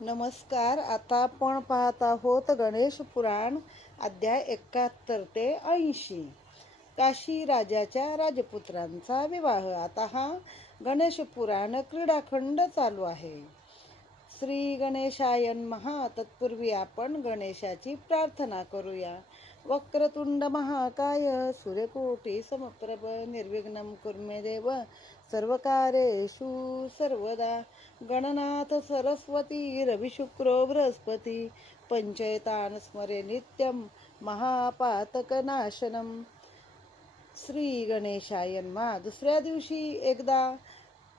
नमस्कार. आता आपण पाहत आहोत गणेश पुराण अध्याय 71 ते 80. काशी राजाच्या राजपुत्रांचा विवाह. आता हा गणेश पुराण क्रीडाखंड चालू आहे. श्री गणेशाय नमः. तत्पूर्वी आपण गणेशाची प्रार्थना करूया. वक्रतुंड महाकाय सूर्यकोटी समप्रभ निर्विघ्नं कुर्मे देव सर्वकार्येषु सर्वदा. गणनाथ सरस्वती रविशुक्रो बृहस्पती पंचैतान स्मरे नित्यं महापातकनाशनम. श्री गणेशाय नमः. दुसऱ्या दिवशी एकदा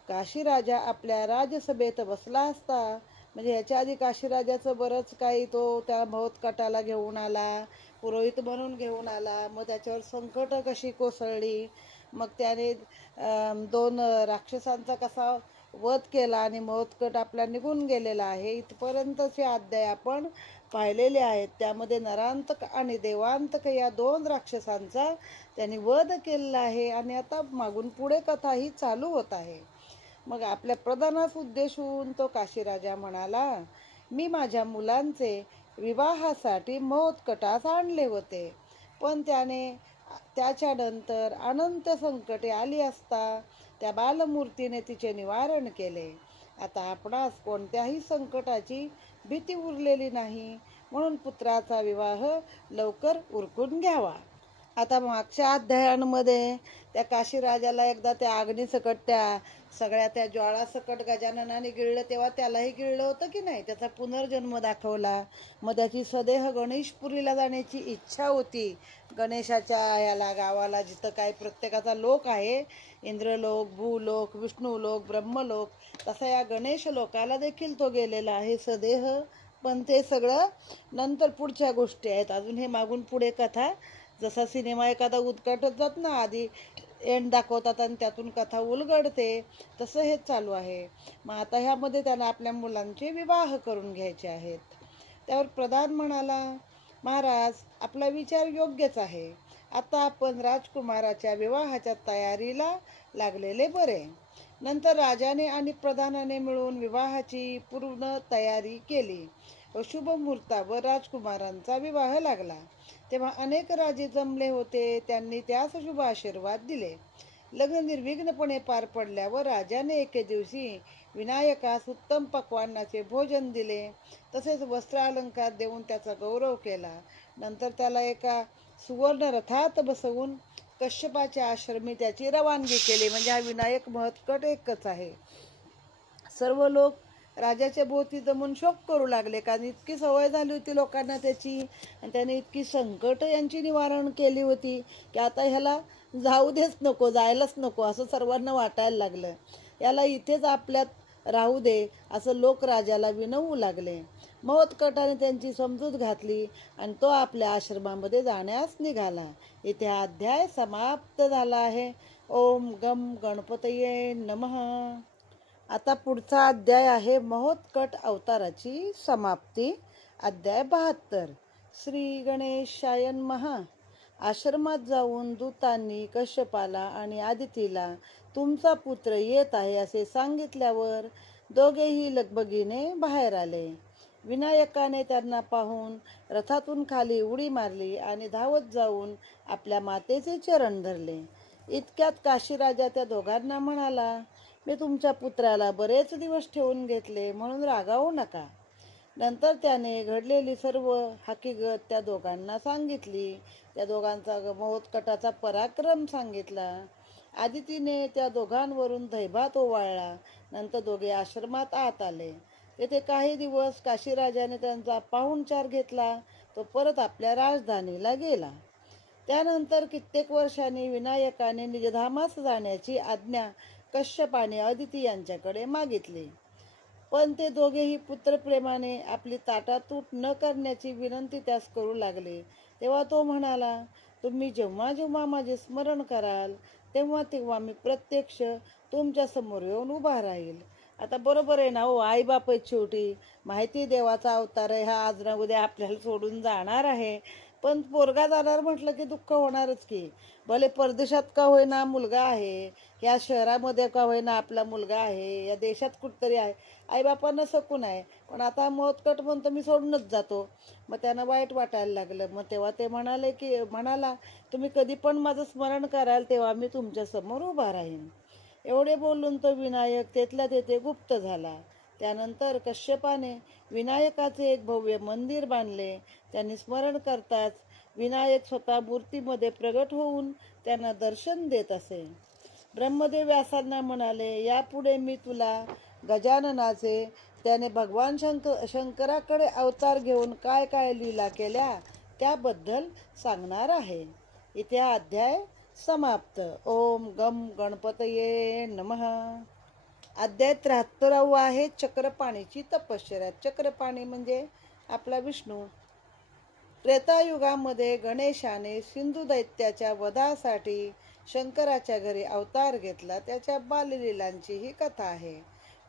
काशीराजा आपल्या राजसभेत बसला असता. म्हणजे याच्या आधी काशीराजाचं बरंच काही तो त्या महोत्कटाला घेऊन आला, पुरोहित म्हणून घेऊन आला. मग त्याच्यावर संकट कशी कोसळली, मग त्याने दोन राक्षसांचा कसा वध केला आणि महोत्कट आपला निघून गेलेला आहे. इथपर्यंतचे अध्याय आपण पाहिलेले आहेत. त्यामध्ये नरांतक आणि देवांतक या दोन राक्षसांचा त्यांनी वध केलेला आहे आणि आता मागून पुढे कथा ही चालू होत आहे. मग आपल्या प्रधानास उद्देशून तो काशीराजा म्हणाला, मी माझ्या मुलांचे विवाहासाठी महोत्कटास आणले होते, पण त्याच्यानंतर अनंत संकटे आली असता त्या बालमूर्तीने तिचे निवारण केले. आता आपणास कोणत्याही संकटाची भीती उरलेली नाही, म्हणून पुत्राचा विवाह लवकर उरकून घ्यावा. आता मागच्या अध्यायांमध्ये त्या काशीराजाला एकदा त्या अग्नीसकट त्या सगळ्या त्या ज्वाळासकट गजाननाने गिळलं, तेव्हा त्यालाही गिळलं होतं की नाही. त्याचा पुनर्जन्म दाखवला. मग त्याची सदेह गणेशपुरीला जाण्याची इच्छा होती. गणेशाच्या याला गावाला जिथं काय प्रत्येकाचा लोक आहे, इंद्रलोक, भूलोक, विष्णुलोक, ब्रह्मलोक, तसा या गणेश लोकाला देखील तो गेलेला आहे सदेह. पण ते सगळं नंतर पुढच्या गोष्टी आहेत. अजून हे मागून पुढे कथा, जसा सिनेमा एखादा उद्घाटत जात ना, आधी एंड दाखवतात आणि त्यातून कथा उलगडते, तसं हे चालू आहे. मग आता ह्यामध्ये त्याला आपल्या मुलांचे विवाह करून घ्यायचे आहेत. त्यावर प्रधान म्हणाला, महाराज, आपला विचार योग्यच आहे. आता आपण राजकुमाराच्या विवाहाच्या तयारीला लागलेले बरे. नंतर राजाने आणि प्रधानाने मिळून विवाहाची पूर्ण तयारी केली. शुभ मुहूर्तावर राजकुमारांचा विवाह लागला. तेव्हा अनेक राजे जमले होते. त्यांनी त्यास शुभ आशीर्वाद दिले. लग्न निर्विघ्नपणे पार पडल्यावर राजाने एके दिवशी विनायकास उत्तम पक्वान्नाचे भोजन दिले, तसेच वस्त्र अलंकार देऊन त्याचा गौरव केला. नंतर त्याला एका सुवर्ण रथात बसवून कश्यपाच्या आश्रमी त्याची रवानगी केली. म्हणजे हा विनायक महत्कट एकच आहे. सर्व लोक राजाच्या भोवती जमून शोक करू लागले, कारण इतकी सवय झाली होती लोकांना त्याची, आणि त्याने इतकी संकट यांची निवारण केली होती की आता ह्याला जाऊ देच नको, जायलाच नको असं सर्वांना वाटायला लागलं. याला इथेच आपल्यात राहू दे असं लोक राजाला विनवू लागले. महोत्कटाने त्यांची समजूत घातली आणि तो आपल्या आश्रमामध्ये जाण्यास निघाला. इथे हा अध्याय समाप्त झाला आहे. ओम गम गणपतये नमः. आता पुढचा अध्याय आहे महोत्कट अवताराची समाप्ती. अध्याय 72. श्री गणेशाय नमः. आश्रमात जाऊन दूतांनी कश्यपाला आणि आदितीला तुमचा पुत्र येत आहे असे सांगितल्यावर दोघेही लगबगीने बाहेर आले. विनायकाने त्यांना पाहून रथातून खाली उडी मारली आणि धावत जाऊन आपल्या मातेचे चरण धरले. इतक्यात काशीराजा त्या दोघांना म्हणाला, मी तुमच्या पुत्राला बरेच दिवस ठेवून घेतले, म्हणून रागावू नका. नंतर त्याने घडलेली सर्व हकीकत त्या दोघांना सांगितली. त्या दोघांचा महोत्कटाचा पराक्रम सांगितला. आदितीने त्या दोघांवरून दैभात ओवाळला. नंतर दोघे आश्रमात आत आले. तेथे काही दिवस काशीराजाने त्यांचा पाहुणचार घेतला. तो परत आपल्या राजधानीला गेला. त्यानंतर कित्येक वर्षांनी विनायकाने निजधामास जाण्याची आज्ञा कश्यपाने अदिती यांच्याकडे मागितली. पण ते दोघेही पुत्रप्रेमाने आपली ताटातूट न करण्याची विनंती त्यास करू लागले. तेव्हा तो म्हणाला, तुम्ही जेव्हा जेव्हा माझे स्मरण कराल तेव्हा तेव्हा मी प्रत्यक्ष तुमच्या समोर येऊन उभा राहील. आता बरोबर आहे ना हो, आई बाप शेवटी, माहिती देवाचा अवतार आहे हा, आज ना उद्या आपल्याला सोडून जाणार आहे. पण पोरगा जाणार म्हटलं की दुःख होणारच की. भले परदेशात का होईना मुलगा आहे, या शहरामध्ये का होईना आपला मुलगा आहे, या देशात कुठतरी आहे, आईबापांना सकून आहे, पण आता मोतकट म्हणतो मी सोडूनच जातो. मग त्यांना वाईट वाटायला लागलं. मग तेव्हा ते म्हणाला, तुम्ही कधी पण माझं स्मरण कराल तेव्हा मी तुमच्यासमोर उभा राहीन. एवढे बोलून तो विनायक तेथल्या तेथे गुप्त झाला. त्यानंतर कश्यपाने विनायकाचे एक भव्य मंदिर बांधले. त्यांनी स्मरण करताच विनायक स्वतः मूर्तीमध्ये प्रगट होऊन त्यांना दर्शन देत असे. ब्रह्मदेव व्यासांना म्हणाले, यापुढे मी तुला गजाननाचे, त्याने भगवान शंकराकडे अवतार घेऊन काय काय लीला केल्या त्याबद्दल सांगणार आहे. इथे हा अध्याय समाप्त. ओम गम गणपतये नमः. अध्याय 73 आहे चक्रपाणीची तपश्चर्या. चक्रपाणी म्हणजे आपला विष्णू. त्रेतायुगामध्ये गणेशाने सिंधू दैत्याच्या वधासाठी शंकराच्या घरी अवतार घेतला. त्याच्या बाललीलांची ही कथा आहे.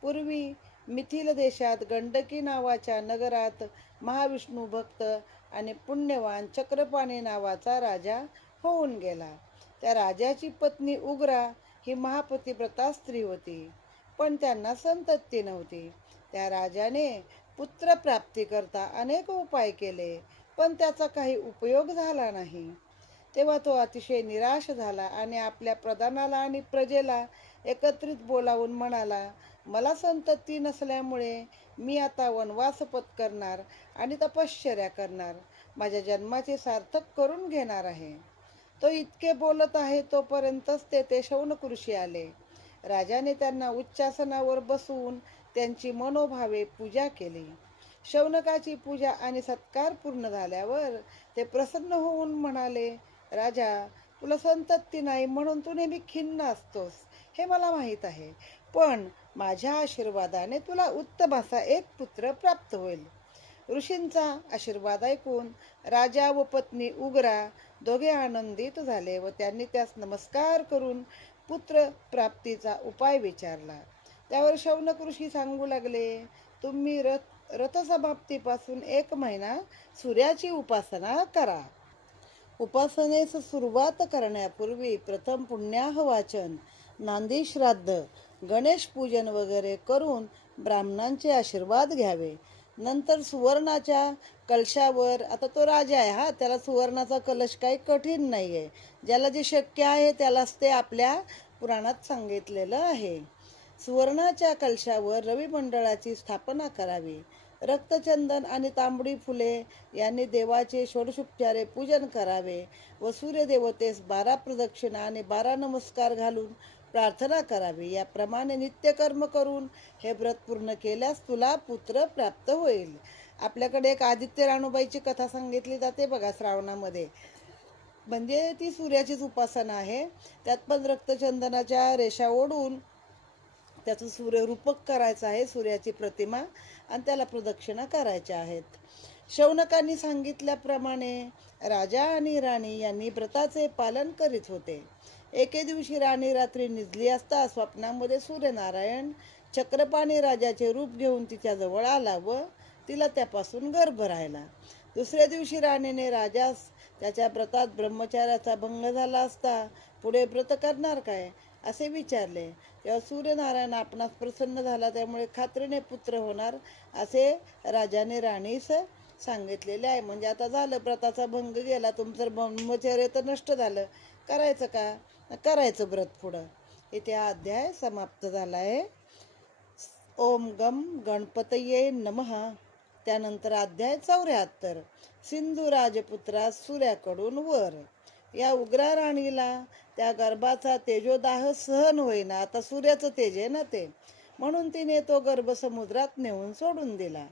पूर्वी मिथिल देशात गंडकी नावाच्या नगरात महाविष्णू भक्त आणि पुण्यवान चक्रपाणी नावाचा राजा होऊन गेला. त्या राजाची पत्नी उग्रा ही महापतिव्रता स्त्री होती, पण त्यांना संतती नव्हती. त्या राजाने पुत्रप्राप्तीकरता अनेक उपाय केले, पण त्याचा काही उपयोग झाला नाही. तेव्हा तो अतिशय निराश झाला आणि आपल्या प्रधानाला आणि प्रजेला एकत्रित बोलावून म्हणाला, मला संतती नसल्यामुळे मी आता वनवास पत्करणार आणि तपश्चर्या करणार. माझ्या जन्माचे सार्थक करून घेणार आहे. तो इतके बोलत आहे तोपर्यंतच तेथे शौनक ऋषी आले. राजाने त्यांना उच्चासनावर बसवून त्यांची मनोभावे पूजा केली. शौनकाची पूजा आणि सत्कार पूर्ण झाल्यावर ते प्रसन्न होऊन म्हणाले, राजा, तुला संतती नाही म्हणून तू नेहमी खिन्न असतोस हे मला माहीत आहे, पण माझ्या आशीर्वादाने तुला उत्तम असा एक पुत्र प्राप्त होईल. ऋषींचा आशीर्वाद ऐकून राजा व पत्नी उग्रा दोघे आनंदित झाले व त्यांनी त्यास नमस्कार करून पुत्र प्राप्तीचा उपाय विचारला. त्यावर शौनक ऋषी सांगू लागले, तुम्ही रथसमाप्तीपासून 1 महिना सूर्याची उपासना करा. उपासनेस सुरुवात करण्यापूर्वी प्रथम पुण्याह वाचन, नांदी श्राद्ध, गणेश पूजन वगैरे करून ब्राह्मणांचे आशीर्वाद घ्यावे. नंतर सुवर्णाच्या कलशावर, आता तो राजा आहे हा, त्याला सुवर्णाचा कलश काही कठीण नाही आहे, ज्याला जे शक्य आहे त्यालाच ते आपल्या पुराणात सांगितलेलं आहे. सुवर्णाच्या कलशावर रवी मंडळाची स्थापना करावी. रक्तचंदन आणि तांबडी फुले यांनी देवाचे षोडशोपचारे पूजन करावे व सूर्यदेवतेस 12 प्रदक्षिणा आणि 12 नमस्कार घालून प्रार्थना करावी. याप्रमाणे नित्यकर्म करून हे व्रत पूर्ण केल्यास तुला पुत्र प्राप्त होईल. आपल्याकडे एक आदित्य राणूबाईची कथा सांगितली जाते बघा श्रावणामध्ये, म्हणजे ती सूर्याचीच उपासना आहे. त्यात पण रक्तचंदनाच्या रेषा ओढून त्याचं सूर्यरूपक करायचं आहे, सूर्याची प्रतिमा, आणि त्याला प्रदक्षिणा करायच्या आहेत. शौनकांनी सांगितल्याप्रमाणे राजा आणि राणी यांनी व्रताचे पालन करीत होते. एके दिवशी राणी रात्री निजली असता स्वप्नामध्ये सूर्यनारायण चक्रपाणी राजाचे रूप घेऊन तिच्याजवळ आला व तिला त्यापासून गर्भ राहिला. दुसऱ्या दिवशी राणीने राजास त्याच्या व्रतात ब्रह्मचार्याचा भंग झाला असता पुढे व्रत करणार काय असे विचारले. तेव्हा सूर्यनारायण आपणास प्रसन्न झाला, त्यामुळे खात्रीने पुत्र होणार असे राजाने राणीस सांगितलेले आहे. म्हणजे आता झालं, व्रताचा भंग गेला, तुमचं ब्रह्मचर्य तर नष्ट झालं, करायचं का? करायचं व्रत पुढं. इथे हा अध्याय समाप्त झाला आहे. ओम गम गणपतये नमः. त्यानंतर अध्याय 74, सिंधू राजपुत्रा सूर्याकडून वर. या उग्रा राणीला त्या गर्भाचा तेजोदाह सहन होईना, आता सूर्याचं तेज आहे ना ते, म्हणून तिने तो गर्भ समुद्रात नेऊन सोडून दिला.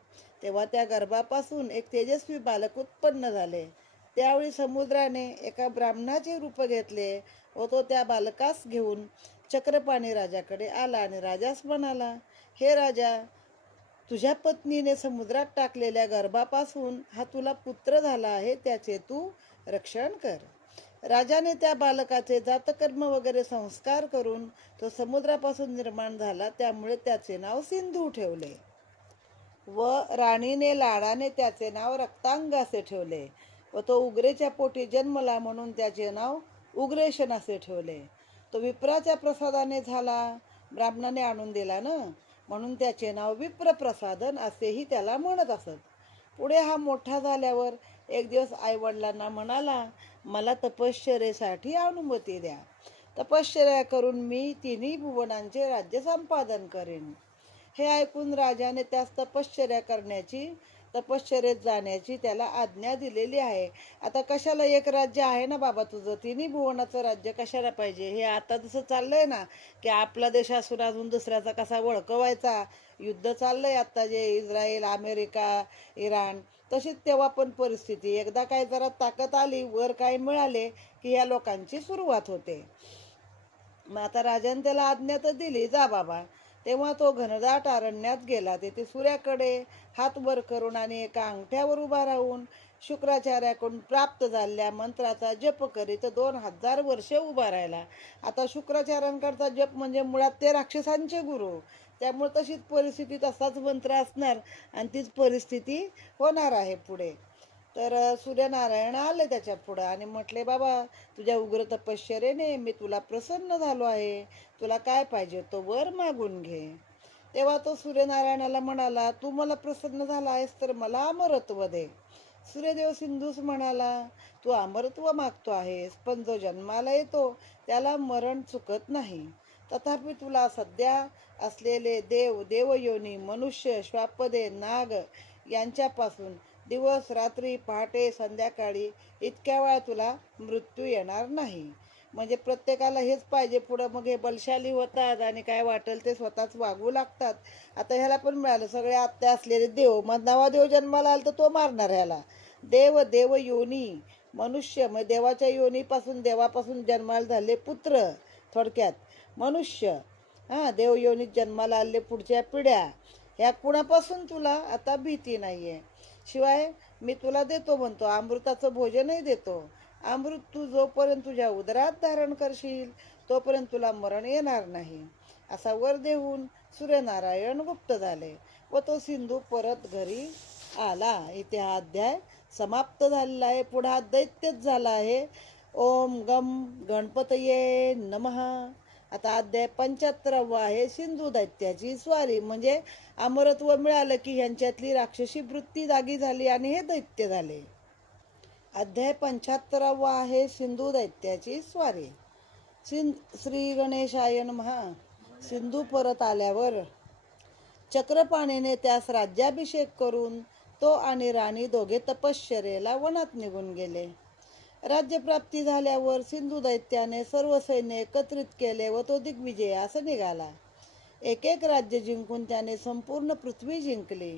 तेव्हा त्या गर्भापासून एक तेजस्वी बालक उत्पन्न झाले. त्यावेळी समुद्राने एका ब्राह्मणाचे रूप घेतले व तो त्या बालकास घेऊन चक्रपाणी राजाकडे आला आणि राजास म्हणाला, हे राजा, तुझ्या पत्नीने समुद्रात टाकलेल्या गर्भापासून हा तुला पुत्र झाला आहे, त्याचे तू रक्षण कर. राजाने त्या बालकाचे जातकर्म वगैरे संस्कार करून तो समुद्रापासून निर्माण झाला, त्यामुळे त्याचे नाव सिंधू ठेवले व राणीने लाडाने त्याचे नाव रक्तांग असे ठेवले व तो उग्रेच्या पोटी जन्मला म्हणून त्याचे नाव उग्रेशन असे ठेवले. तो विप्राच्या प्रसादाने झाला, ब्राह्मणाने आणून दिला ना, म्हणून त्याचे नाव विप्रप्रसादन असेही त्याला म्हणत असत. पुढे हा मोठा झाल्यावर एक दिवस आईवडिलांना म्हणाला, मला तपश्चर्येसाठी अनुमती द्या. तपश्चर्या करून मी तिन्ही भुवनांचे राज्य संपादन करेन. हे ऐकून राजाने त्यास तपश्चर्येत जाण्याची त्याला आज्ञा दिलेली आहे. आता कशाला एक राज्य आहे ना बाबा तुझं, तिन्ही भुवनाचं राज्य कशाला पाहिजे? हे आता जसं चाललंय ना की आपला देश असून अजून दुसऱ्याचा कसा वळकवायचा, युद्ध चाललंय आता जे इस्रायल, अमेरिका, इराण, तशीच तेव्हा पण परिस्थिती. एकदा काय जरा ताकद आली, वर काय मिळाले की ह्या लोकांची सुरुवात होते. मग आता राजाने त्याला आज्ञा तर दिली, जा बाबा. तेव्हा तो घनदाट अरण्यात गेला. तेथे सूर्याकडे हात वर करून आणि एका अंगठ्यावर उभा राहून शुक्राचार्याकडून प्राप्त झालेल्या मंत्राचा जप करीत 2000 वर्षे उभा राहिला. आता शुक्राचार्यांकडचा जप म्हणजे मुळात ते राक्षसांचे गुरु, त्यामुळे तशीच परिस्थिती, तसाच मंत्र असणार आणि तीच परिस्थिती होणार आहे पुढे. तर सूर्यनारायण आले त्याच्या पुढं आणि म्हटले, बाबा तुझ्या उग्र तपश्चर्येने मी तुला प्रसन्न झालो आहे, तुला काय पाहिजे तो वर मागून घे. तेव्हा तो सूर्यनारायणाला म्हणाला, तू मला प्रसन्न झाला आहेस तर मला अमरत्व दे. सूर्यदेव सिंधूस म्हणाला, तू अमरत्व मागतो आहेस, पण जो जन्माला येतो त्याला मरण चुकत नाही. तथापि तुला सध्या असलेले देव, देवयोनी, मनुष्य, श्वापदे, नाग यांच्यापासून दिवस रात्री, पहाटे, संध्याकाळी इतक्या वेळा तुला मृत्यू येणार नाही. म्हणजे प्रत्येकाला हेच पाहिजे पुढं, मग हे बलशाली होतात आणि काय वाटेल ते स्वतःच वागू लागतात. आता ह्याला पण मिळालं, सगळे आत्या असलेले देव, मग नवा देव जन्माला आला तर तो मारणार ह्याला. देव, देव योनी, मनुष्य, मग देवाच्या योनीपासून, देवापासून जन्माला झाले पुत्र, थोडक्यात मनुष्य. देव योनीत जन्माला आले पुढच्या पिढ्या, ह्या कुणापासून तुला आता भीती नाहीये. शिवाय मी तुला देतो म्हणतो, अमृताचं भोजनही देतो. अमृत तू जोपर्यंत तुझ्या उदरात धारण करशील तोपर्यंत तुला मरण येणार नाही. असा वर देऊन सूर्यनारायण गुप्त झाले व तो सिंधू परत घरी आला. इथे हा अध्याय समाप्त झालेला आहे. पुढा दैत्यच झाला आहे. ओम गम गणपतये नमः. आता अध्याय 75 आहे, सिंधू दैत्याची स्वारी. म्हणजे अमरत्व मिळालं की ह्यांच्यातली राक्षसी वृत्ती जागी झाली आणि हे दैत्य झाले. अध्याय 75 आहे, सिंधू दैत्याची स्वारी. श्री गणेशाय नमः. सिंधू परत आल्यावर चक्रपाणीने त्यास राज्याभिषेक करून तो आणि राणी दोघे तपश्चर्येला वनात निघून गेले. राज्यप्राप्ती झाल्यावर सिंधू दैत्याने सर्व सैन्य एकत्रित केले व तो दिग्विजयास निघाला. एक एक राज्य जिंकून त्याने संपूर्ण पृथ्वी जिंकली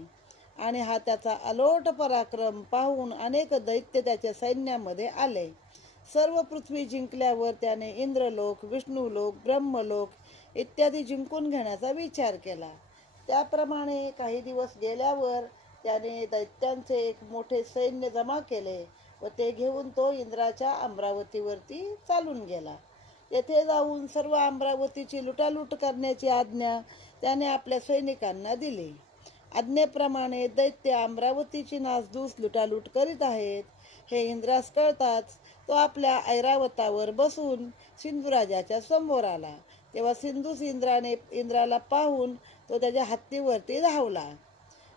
आणि हा त्याचा अलोट पराक्रम पाहून अनेक दैत्य त्याच्या सैन्यामध्ये आले. सर्व पृथ्वी जिंकल्यावर त्याने इंद्रलोक, विष्णुलोक, ब्रह्मलोक इत्यादी जिंकून घेण्याचा विचार केला. त्याप्रमाणे काही दिवस गेल्यावर त्याने दैत्यांचे एक मोठे सैन्य जमा केले व ते घेऊन तो इंद्राच्या अमरावतीवरती चालून गेला. तेथे जाऊन सर्व अमरावतीची लुटालूट करण्याची आज्ञा त्याने आपल्या सैनिकांना दिली. आज्ञेप्रमाणे दैत्य अमरावतीची नासधूस लुटालूट करीत आहेत हे इंद्रास कळताच तो आपल्या ऐरावतावर बसून सिंधुराजाच्या समोर आला. तेव्हा सिंधूस इंद्राला पाहून तो त्याच्या हत्तीवरती धावला.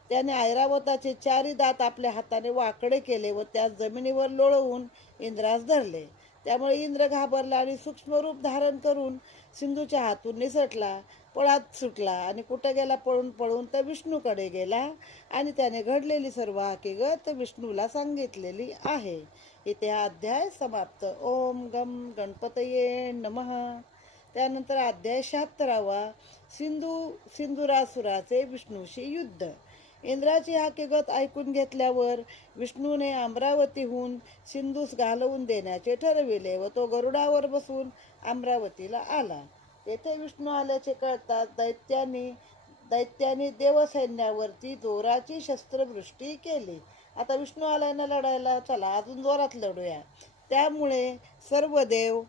त्याने ऐरावताचे 4 दात आपल्या हाताने वाकडे केले व त्यास जमिनीवर लोळवून इंद्रास धरले. त्यामुळे इंद्र घाबरला आणि सूक्ष्म रूप धारण करून सिंधूच्या हातून निसटला, पळात सुटला आणि कुठे गेला पळून पळून तर विष्णूकडे गेला आणि त्याने घडलेली सर्व हकीकत विष्णूला सांगितलेली आहे. इथे हा अध्याय समाप्त. ओम गम गणपतये नमः. त्यानंतर अध्याय 76 सिंधुरासुराचे विष्णूशी युद्ध. इंद्राची हकीकत ऐकून घेतल्यावर विष्णूने अमरावतीहून सिंधूस घालवून देण्याचे ठरविले व तो गरुडावर बसून अमरावतीला आला. तेथे विष्णू आल्याचे कळताच दैत्यांनी देवसैन्यावरती जोराची शस्त्रवृष्टी केली. आता विष्णू आलाय ना लढायला, चला अजून जोरात लढूया. त्यामुळे सर्व देव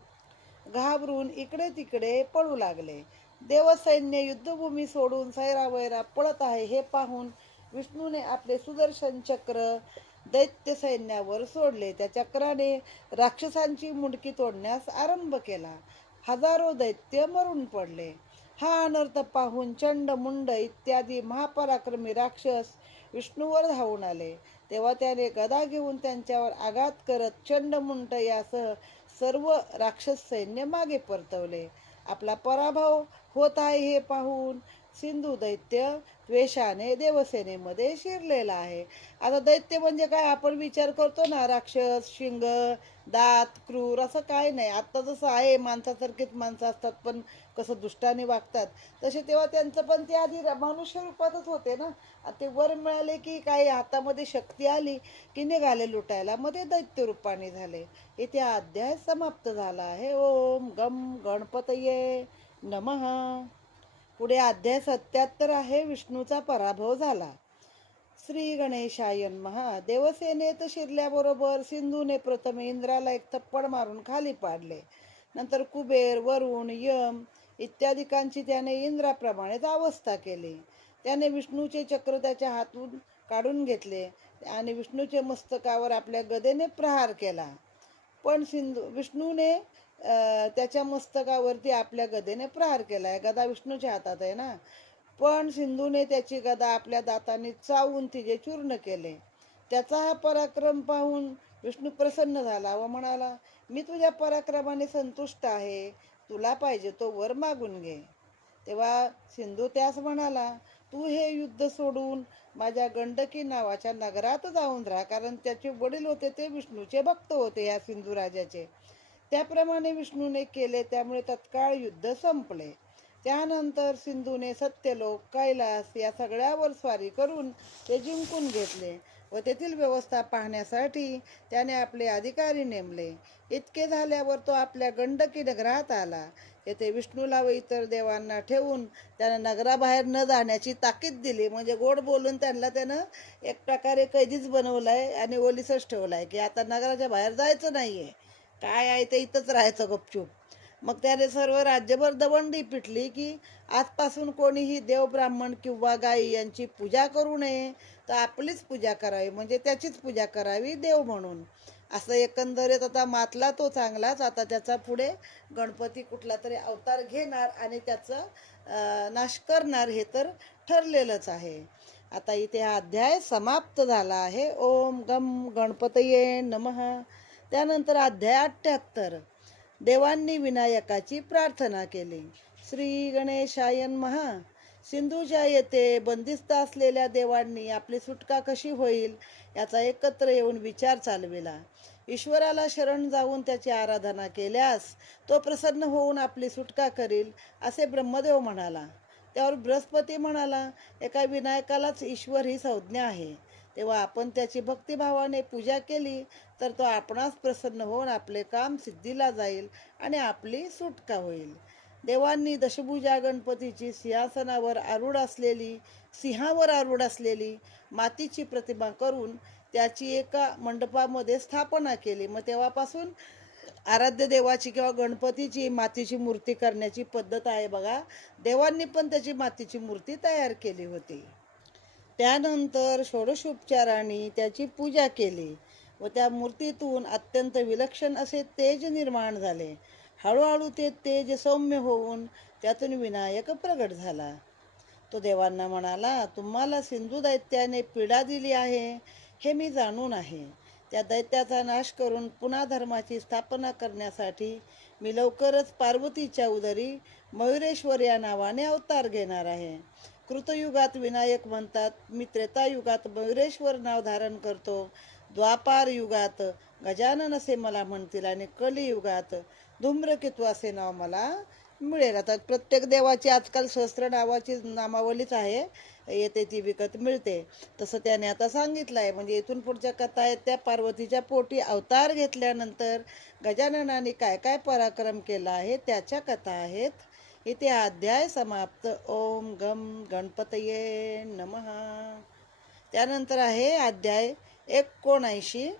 घाबरून इकडे तिकडे पळू लागले. देवसैन्य युद्धभूमी सोडून सैरावैरा पळत आहे हे पाहून विष्णूने आपले सुदर्शन चक्र दैत्य सैन्यावर सोडले. त्या चक्राने राक्षसांची मुंडकी तोडण्यास आरंभ केला. हजारो दैत्य मरून पडले. हा अनर्थ पाहून चंड मुंड इत्यादी महापराक्रमी राक्षस विष्णूवर धावून आले. तेव्हा त्याने गदा घेऊन त्यांच्यावर आघात करत चंडमुंड यासह सर्व राक्षस सैन्य मागे परतवले. आपला पराभव होत आहे हे पाहून सिंधू दैत्य द्वेषाने देवसेनेमध्ये शिरलेला आहे. आता दैत्य म्हणजे काय, आपण विचार करतो ना, राक्षस, शिंग, दात, क्रूर, असं काय नाही. आता जसं आहे माणसासारखीच माणसं असतात पण कसं दुष्टाने वागतात, तसे तेव्हा त्यांचं पण ते आधी मनुष्य रूपातच होते ना. ते वर मिळाले की काही हातामध्ये शक्ती आली की निघाले लुटायला, मध्ये दैत्य रूपाने झाले. इथे अध्याय समाप्त झाला आहे. ओम गम गणपतये नमः. पुढे अध्याय 77 आहे. विष्णूचा पराभव झाला. श्री गणेशाय नमः. देवसेनेत शिरल्याबरोबर सिंधूने प्रथम इंद्राला एक थप्पड मारून खाली पाडले. नंतर कुबेर, वरुण, यम इत्यादिकांची त्याने इंद्राप्रमाणेच अवस्था केली. त्याने विष्णूचे चक्र त्याच्या हातून काढून घेतले आणि विष्णूचे मस्तकावर आपल्या गदेने प्रहार केला. पण विष्णूने त्याच्या मस्तकावरती आपल्या गदेने प्रहार केलाय. गदा विष्णूच्या हातात आहे ना. पण सिंधूने त्याची गदा आपल्या दातांनी चावून तिचे चूर्ण केले. त्याचा हा पराक्रम पाहून विष्णू प्रसन्न झाला व म्हणाला, मी तुझ्या पराक्रमाने संतुष्ट आहे. तुला पाहिजे तो वर मागून घे. तेव्हा सिंधू त्यास म्हणाला, तू हे युद्ध सोडून माझ्या गंडकी नावाच्या नगरात जाऊन राहा. कारण त्याचे वडील होते ते विष्णूचे भक्त होते या सिंधू राजाचे. त्याप्रमाणे विष्णूने केले. त्यामुळे तत्काळ युद्ध संपले. त्यानंतर सिंधूने सत्यलोक, कैलास या सगळ्यावर स्वारी करून ते जिंकून घेतले व तेथील व्यवस्था पाहण्यासाठी त्याने आपले अधिकारी नेमले. इतके झाल्यावर तो आपल्या गंडकी नगरात आला. येथे विष्णूला व इतर देवांना ठेवून त्यानं नगराबाहेर न जाण्याची ताकीद दिली. म्हणजे गोड बोलून त्यांना त्यानं एक प्रकारे कैदीच बनवलाय आणि ओलीसच ठेवलाय की आता नगराच्या बाहेर जायचं नाहीये, काय आहे ते इथंच राहायचं गपचूप. मग त्याने सर्व राज्यभर दवंडी पिटली की आजपासून कोणीही देव, ब्राह्मण किंवा गायी यांची पूजा करू नये, तर आपलीच पूजा करावी, म्हणजे त्याचीच पूजा करावी देव म्हणून. असं एकंदरीत आता मातला तो चांगलाच. आता त्याचा पुढे गणपती कुठला तरी अवतार घेणार आणि त्याचं नाश करणार हे तर ठरलेलंच आहे. आता इथे हा अध्याय समाप्त झाला आहे. ओम गम गणपतये नमः. त्यानंतर अध्याय 78. देवांनी विनायकाची प्रार्थना केली. श्री गणेशाय नमः. सिंधूच्या येथे बंदिस्त असलेल्या देवांनी आपली सुटका कशी होईल याचा एकत्र येऊन विचार चालविला. ईश्वराला शरण जाऊन त्याची आराधना केल्यास तो प्रसन्न होऊन आपली सुटका करील असे ब्रह्मदेव म्हणाला. त्यावर बृहस्पती म्हणाला, एका विनायकालाच ईश्वर ही संज्ञा आहे. तेव्हा आपण त्याची भक्तिभावाने पूजा केली तर तो आपणास प्रसन्न होऊन आपले काम सिद्धीला जाईल आणि आपली सुटका होईल. देवांनी दशभुजा गणपतीची सिंहावर आरूढ असलेली मातीची प्रतिमा करून त्याची एका मंडपामध्ये स्थापना केली. मग तेव्हापासून आराध्य देवाची किंवा गणपतीची मातीची मूर्ती करण्याची पद्धत आहे बघा. देवांनी पण त्याची मातीची मूर्ती तयार केली होती. त्यानंतर षोडशोपचारांनी त्याची पूजा केली व त्या मूर्तीतून अत्यंत विलक्षण असे तेज निर्माण झाले. हळूहळू ते तेज सौम्य होऊन त्यातून विनायक प्रगट झाला. तो देवांना म्हणाला, तुम्हाला सिंधू दैत्याने पीडा दिली आहे हे मी जाणून आहे. त्या दैत्याचा नाश करून पुन्हा धर्माची स्थापना करण्यासाठी मी लवकरच पार्वतीच्या उदरी मयुरेश्वर या नावाने अवतार घेणार आहे. कृतयुगात विनायक म्हणतात, मी त्रेतायुगात मयुरेश्वर नाव धारण करतो, द्वापार युगात गजानन असे मला म्हणतील आणि कलियुगात धूम्रकेतू असे नाव मला मिळेल. आता प्रत्येक देवाची आजकाल सहस्त्र नावाची नामावलीच आहे, येते ती विकत मिळते. तसं त्याने आता सांगितलं आहे. म्हणजे इथून पुढच्या कथा आहेत त्या पार्वतीच्या पोटी अवतार घेतल्यानंतर गजाननाने काय काय पराक्रम केला आहे त्याच्या कथा आहेत. इथे अध्याय समाप्त. ओम गम गणपतये नमः. त्यानंतर आहे अध्याय 79.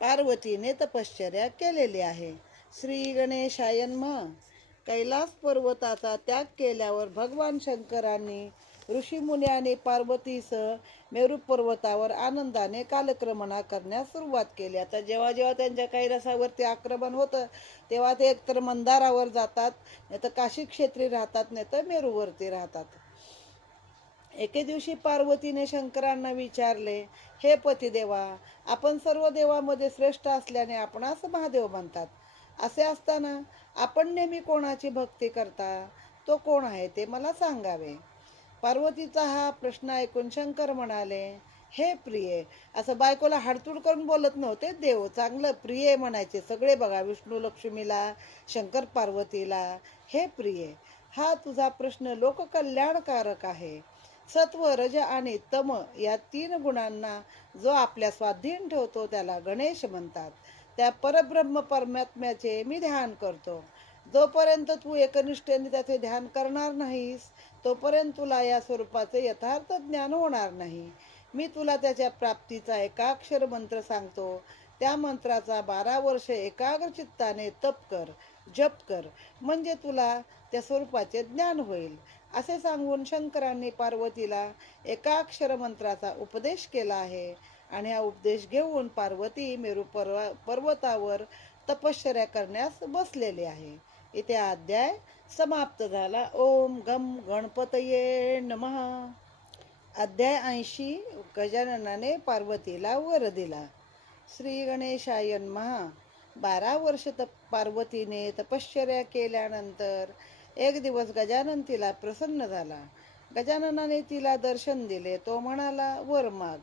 पार्वतीने तपश्चर्या केलेली आहे. श्री गणेशाय नमः. कैलास पर्वताचा त्याग केल्यावर भगवान शंकरांनी ऋषीमुनी आणि पार्वतीसह मेरू पर्वतावर आनंदाने कालक्रमणा करण्यास सुरुवात केली. आता जेव्हा जेव्हा त्यांच्या कैलासावरती आक्रमण होतं तेव्हा ते एकतर मंदारावर जातात, नाही तर काशी क्षेत्री राहतात, नाही तर मेरूवरती राहतात. एके दिवशी पार्वतीने शंकरांना विचारले, हे पतिदेवा, आपण सर्व देवामध्ये श्रेष्ठ असल्याने आपणास महादेव म्हणतात. असे असताना आपण नेहमी कोणाची भक्ती करता? तो कोण आहे ते मला सांगावे. पार्वतीचा हा प्रश्न ऐकून शंकर म्हणाले, हे प्रिये, असं बायकोला हाडतूड करून बोलत नव्हते देव, चांगलं प्रिये म्हणायचे सगळे. बघा, विष्णू लक्ष्मीला, शंकर पार्वतीला. हे प्रिये, हा तुझा प्रश्न लोककल्याणकारक आहे. सत्व, रज आणि तम या 3 गुणांना जो आपल्या स्वाधीन ठेवतो त्याला गणेश म्हणतात. त्या परब्रह्म परमात्म्याचे मी ध्यान करतो. जोपर्यंत तू एकनिष्ठेने त्याचे ध्यान करणार नाहीस तोपर्यंत तुला या स्वरूपाचे यथार्थ ज्ञान होणार नाही. मी तुला त्याच्या प्राप्तीचा एकाक्षर मंत्र सांगतो. त्या मंत्राचा 12 वर्ष एकाग्र चित्ताने तप कर, जप कर, म्हणजे तुला त्या स्वरूपाचे ज्ञान होईल. असे सांगून शंकरांनी पार्वतीला एकाक्षर मंत्राचा उपदेश केला आहे. आणि हा उपदेश घेऊन पार्वती मेरू पर्वतावर तपश्चर्या करण्यास बसलेली आहे. इथे अध्याय समाप्त झाला. ओम गम गणपतये नमः. अध्याय 80. गजाननाने पार्वतीला वर दिला. श्री गणेशाय नमः. 12 वर्ष पार्वतीने तपश्चर्या केल्यानंतर एक दिवस गजानन तिला प्रसन्न झाला. गजाननाने तिला दर्शन दिले. तो म्हणाला, वर माग.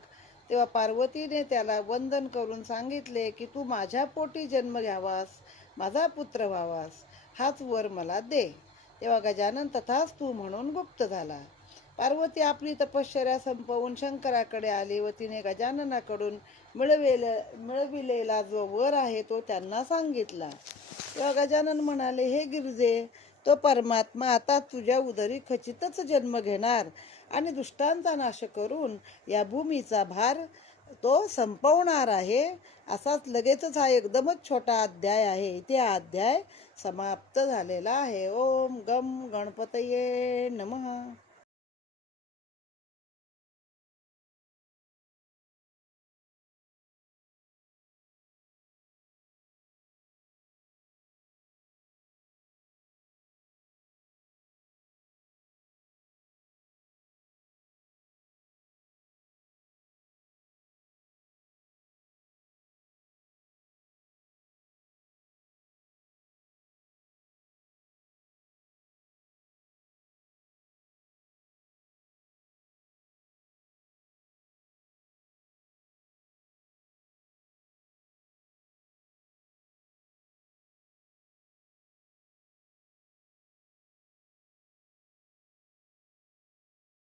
तेव्हा पार्वतीने त्याला वंदन करून सांगितले की तू माझ्या पोटी जन्म घ्यावास, माझा पुत्र व्हावास, हाच वर मला दे. तेव्हा गजानन तथास्तु म्हणून गुप्त झाला. पार्वती आपली तपश्चर्या संपवून शंकराकडे आली व तिने गजाननाकडून मिळविलेला जो वर आहे तो त्यांना सांगितला. तेव्हा गजानन म्हणाले, हे गिरिजे, तो परमात्मा आता तुझ्या उदरी खचितच जन्म घेणार आणि दुष्टांचा नाश करून या भूमीचा भार तो संपवणार आहे. असाच लगेचच हा एकदमच छोटा अध्याय आहे. इथे हा अध्याय समाप्त झालेला आहे. ओम गम गणपतये नमः.